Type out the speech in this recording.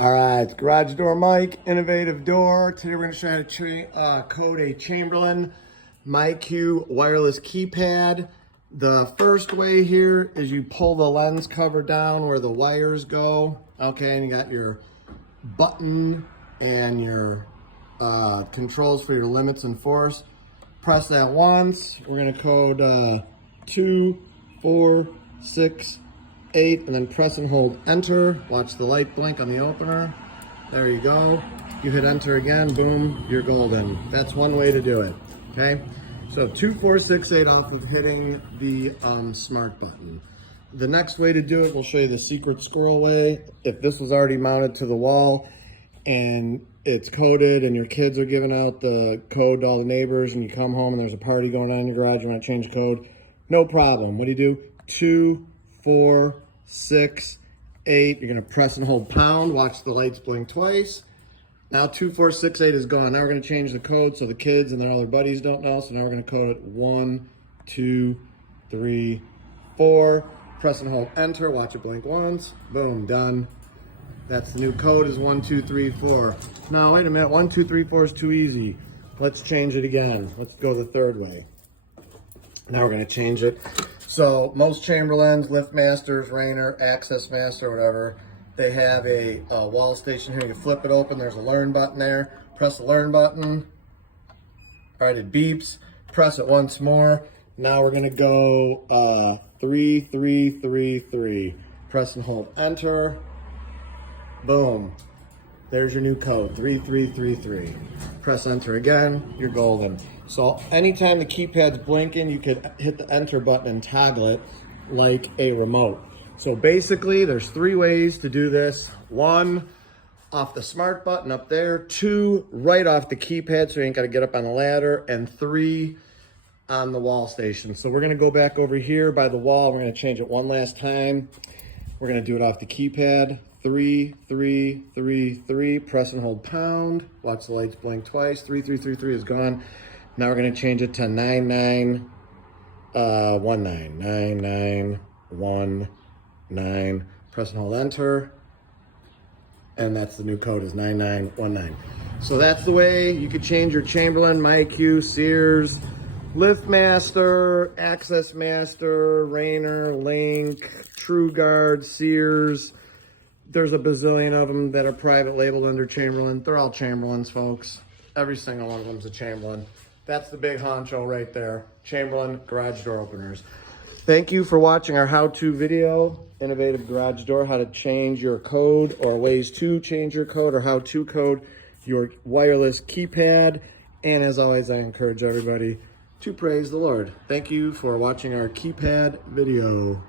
All right, it's Garage Door Mike, innovative door. Today we're going to show you how to code a Chamberlain MyQ wireless keypad. The first way here is you pull the lens cover down where the wires go. Okay, and you got your button and your controls for your limits and force. Press that once. We're going to code 2, 4, 6, 8, and then press and hold enter. Watch the light blink on the opener. There you go. You hit enter again, boom, you're golden. That's one way to do it, okay? So 2, 4, 6, 8 off of hitting the smart button. The next way to do it, we'll show you the secret squirrel way. If this was already mounted to the wall and it's coded and your kids are giving out the code to all the neighbors and you come home and there's a party going on in your garage, you want to change the code, no problem. What do? 2, 4, 6, 8. You're going to press and hold pound. Watch the lights blink twice. Now 2, 4, 6, 8 is gone. Now we're going to change the code so the kids and their other buddies don't know. So now we're going to code it 1, 2, 3, 4. Press and hold enter. Watch it blink once. Boom, done. That's the new code is 1, 2, 3, 4. Now wait a minute. 1, 2, 3, 4 is too easy. Let's change it again. Let's go the third way. Now we're going to change it. So most Chamberlains, liftmasters, Raynor, access master, whatever, they have a wall station here. You flip it open. There's a learn button there. Press the learn button. All right, it beeps. Press it once more. Now we're gonna go 3, 3, 3, 3. Press and hold enter. Boom. There's your new code, 3, 3, 3, 3. Press enter again, you're golden. So anytime the keypad's blinking, you could hit the enter button and toggle it like a remote. So basically, there's 3 ways to do this. 1, off the smart button up there. 2, right off the keypad, so you ain't gotta get up on the ladder. And 3, on the wall station. So we're gonna go back over here by the wall. We're gonna change it one last time. We're gonna do it off the keypad. 3, 3, 3, 3. Press and hold pound. Watch the lights blink twice. 3, 3, 3, 3 is gone. Now we're going to change it to 9, 9, 1, 9. 9, 9, 1, 9. Press and hold enter. And that's the new code is 9, 9, 1, 9. So that's the way you could change your Chamberlain, MyQ, Sears, Liftmaster, Access Master, Raynor, Link, TrueGuard, Sears. There's a bazillion of them that are private labeled under Chamberlain. They're all Chamberlains, folks. Every single one of them's a Chamberlain. That's the big honcho right there. Chamberlain garage door openers. Thank you for watching our how-to video, Innovative Garage Door, how to change your code or ways to change your code or how to code your wireless keypad. And as always, I encourage everybody to praise the Lord. Thank you for watching our keypad video.